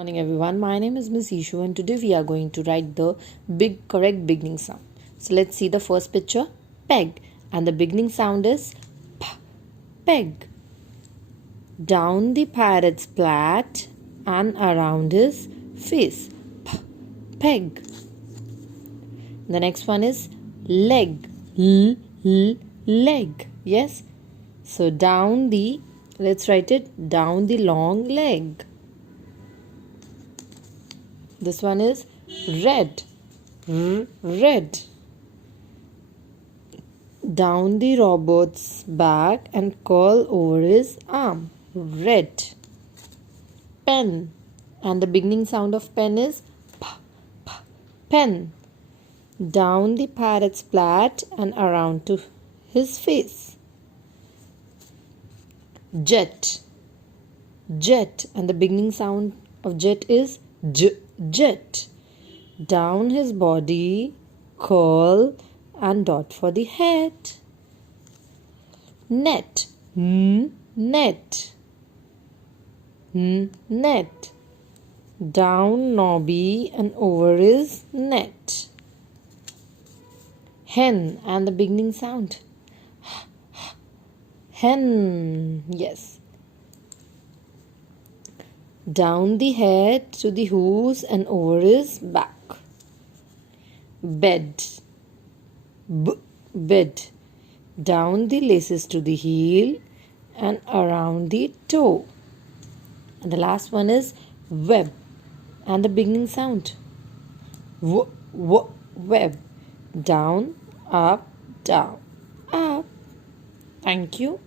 Morning everyone, my name is Miss Ishu and today we are going to write the correct beginning sound. So let's see the first picture, peg, and the beginning sound is p, peg. Down the parrot's plat and around his face, p, peg. The next one is leg, leg, yes. So let's write it down the long leg. This one is red, red. Down the robot's back and curl over his arm, red. Pen, and the beginning sound of pen is p, p, pen. Down the parrot's plat and around to his face. Jet, jet, and the beginning sound of jet is j, jet. Down his body, curl and dot for the head. Net, net, net. Down knobby and over is net. Hen, and the beginning sound hen, yes. Down the head to the hooves and over his back. Bed, bed. Down the laces to the heel and around the toe. And the last one is web, and the beginning sound web. Down, up, up. Thank you.